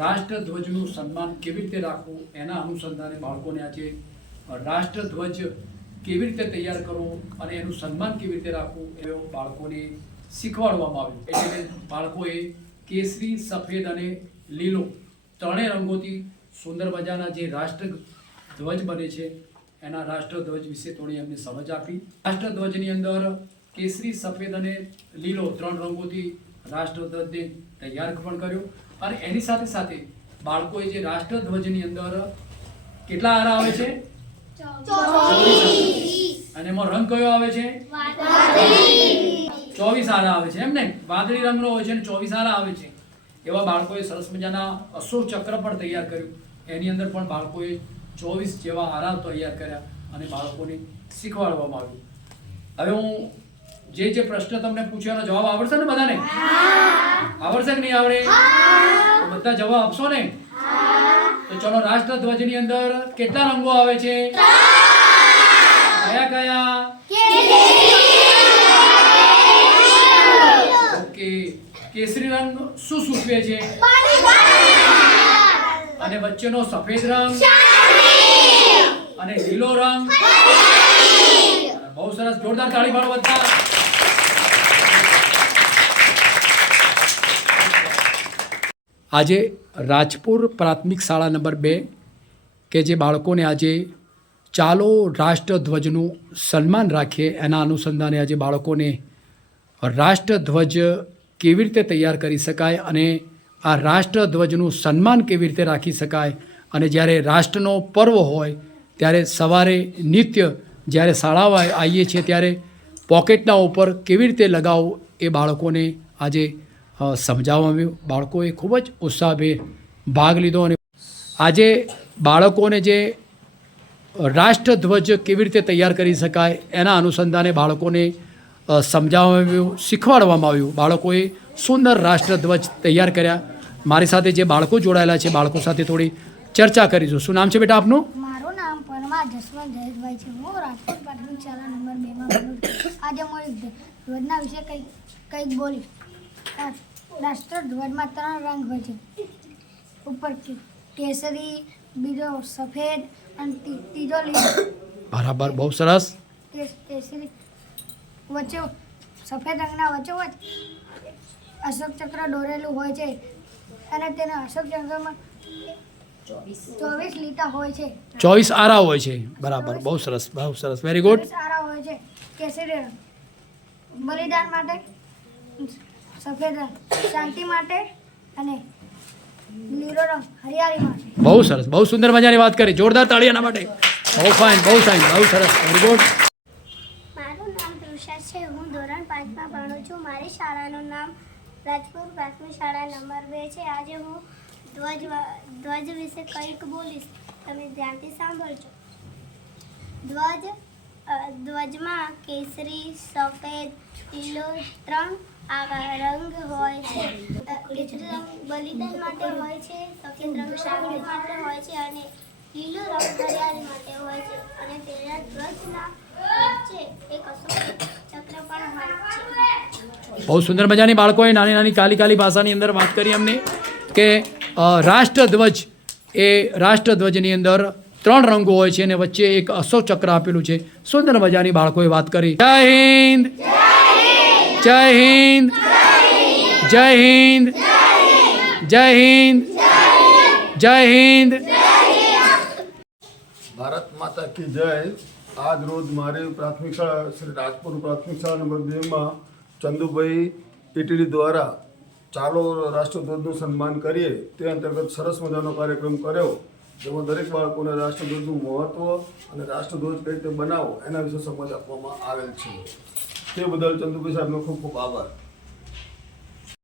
રાષ્ટ્રધ્વજનું સન્માન કેવી રીતે રાખવું એના અનુસંધાને બાળકોને આજે રાષ્ટ્રધ્વજ કેવી રીતે તૈયાર કરવો અને એનું સન્માન કેવી રીતે રાખવું એ બાળકોને શીખવાડવામાં આવ્યું. એટલે બાળકોએ કેસરી, સફેદ અને લીલો ત્રણેય રંગોથી સુંદર મજાના જે રાષ્ટ્રધ્વજ બને છે, એના રાષ્ટ્રધ્વજ વિશે થોડી એમને સમજ આપી. રાષ્ટ્રધ્વજની અંદર કેસરી, સફેદ અને લીલો ત્રણ રંગોથી રાષ્ટ્રધ્વજને તૈયાર પણ કર્યો. અને એની સાથે સાથે બાળકોએ જે રાષ્ટ્રધ્વજની અંદર કેટલા આરા આવે છે? અને એમાં રંગ કયો આવે છે? ચોવીસ આરા આવે છે એમ ને? વાદળી રંગનો હોય છે અને ચોવીસ આરા આવે છે. એવા બાળકોએ સરસ મજાના અશોક ચક્ર પણ તૈયાર કર્યું. એની અંદર પણ બાળકોએ ચોવીસ જેવા આરા તૈયાર કર્યા અને બાળકોને શીખવાડવામાં આવ્યું. હવે હું જે જે પ્રશ્ન તમને પૂછ્યાનો જવાબ આવડશે ને બધાને? આવડશે કે નહીં આવડે? બધા જવાબ આપશો ને? તો ચલો રાષ્ટ્રધ્વજની અંદર કેટલા રંગો આવે છે? કયા કયા? ઓકે. કેસરી રંગ શું સૂચવે છે? અને વચ્ચેનો સફેદ રંગ? અને લીલો રંગ? બહુ સરસ જોરદાર તાળી પાડો બધા. આજે રાજપુર પ્રાથમિક શાળા નંબર બે, કે જે બાળકોને આજે ચાલો રાષ્ટ્રધ્વજનું સન્માન રાખીએ, એના અનુસંધાને આજે બાળકોને રાષ્ટ્રધ્વજ કેવી રીતે તૈયાર કરી શકાય અને આ રાષ્ટ્રધ્વજનું સન્માન કેવી રીતે રાખી શકાય અને જ્યારે રાષ્ટ્રનો પર્વ હોય, ત્યારે સવારે નિત્ય જ્યારે શાળાઓ આવીએ છીએ, ત્યારે પોકેટના ઉપર કેવી રીતે લગાવવું એ બાળકોને આજે સમજાવવામાં આવ્યું. બાળકોએ ખૂબ જ ઉત્સાહભેર ભાગ લીધો અને આજે બાળકોને જે રાષ્ટ્રધ્વજ કેવી રીતે તૈયાર કરી શકાય એના અનુસંધાને બાળકોને સમજાવવામાં આવ્યું, શીખવાડવામાં આવ્યું. બાળકોએ સુંદર રાષ્ટ્રધ્વજ તૈયાર કર્યા. મારી સાથે જે બાળકો જોડાયેલા છે, બાળકો સાથે થોડી ચર્ચા કરીશું. શું નામ છે બેટા આપનું? આજે હું એક ધ્વજના આ રાષ્ટ્રધ્વજમાં ત્રણ રંગ હોય છે. ઉપર કેસરી બીજો સફેદ અને ત્રીજો લીલો. બરાબર બહુ સરસ. કેસ- કેસરી વચ્ચે સફેદ રંગના વચ્ચે વચ્ચ અશોક ચક્ર દોરેલું હોય છે. અને તેના અશોક ચક્રમાં ચોવીસ લીટા હોય છે. ચોવીસ આરા હોય છે. બરાબર બહુ સરસ બહુ સરસ. વેરી ગુડ સારા હોય છે. કેસરી બલિદાન માટે સફેદ રંગ શાંતિ માટે અને લીલો રંગ હરિયાળી માટે. બહુ સરસ બહુ સુંદર મજાની વાત કરી. જોરદાર તાળી એના માટે. બહુ ફાઇન બહુ ફાઇન બહુ સરસ. વેરી ગુડ મારું નામ તૃષા છે. હું ધોરણ પાંચમાં ભણું છું. મારી શાળાનું નામ રાજપુર પ્રાથમિક શાળા નંબર બે છે. આજે હું ધ્વજ ધ્વજ વિશે કંઈક બોલીશ. તમે ધ્યાનથી સાંભળજો. ધ્વજ ધ્વજમાં કેસરી, સફેદ, લીલો, ત્રણ આવા રંગ હોય છે. રંગ બલિદાન માટે હોય છે? સફેદ રંગ શાંતિ માટે હોય છે અને લીલો રંગ હરિયાળી માટે હોય છે. અને તેના ધ્વજના વચ્ચે એક અશોક ચક્ર પણ હોય છે. બહુ સુંદર મજાની બાળકોએ નાની નાની કાલી કાલી ભાષાની અંદર વાત કરી અમને કે રાષ્ટ્રધ્વજ એ રાષ્ટ્રધ્વજની અંદર ત્રણ રંગો હોય છે અને વચ્ચે એક અશોક ચક્ર આપેલું છે. સુંદર મજાની બાળકોએ વાત કરી. જય હિન્દ. જય હિન્દ. જય હિન્દ. જય હિન્દ. જય હિન્દ. ભારત માતા કી જય. આજ રોજ મારી પ્રાથમિક શાળા, શ્રી રાજપુર પ્રાથમિક શાળા નંબર બેમાં ચંદુભાઈ ઈટીડી દ્વારા ચાલો રાષ્ટ્રધ્વજનું સન્માન કરીએ. તે અંતર્ગત સરસ મજાનો કાર્યક્રમ કર્યો. જેમાં દરેક બાળકોને રાષ્ટ્રધ્વજનું મહત્ત્વ અને રાષ્ટ્રધ્વજ કઈ રીતે બનાવો એના વિશે સમજ આપવામાં આવેલ છે. તે બદલ ચંદુભાઈ સાહેબનો ખૂબ ખૂબ આભાર.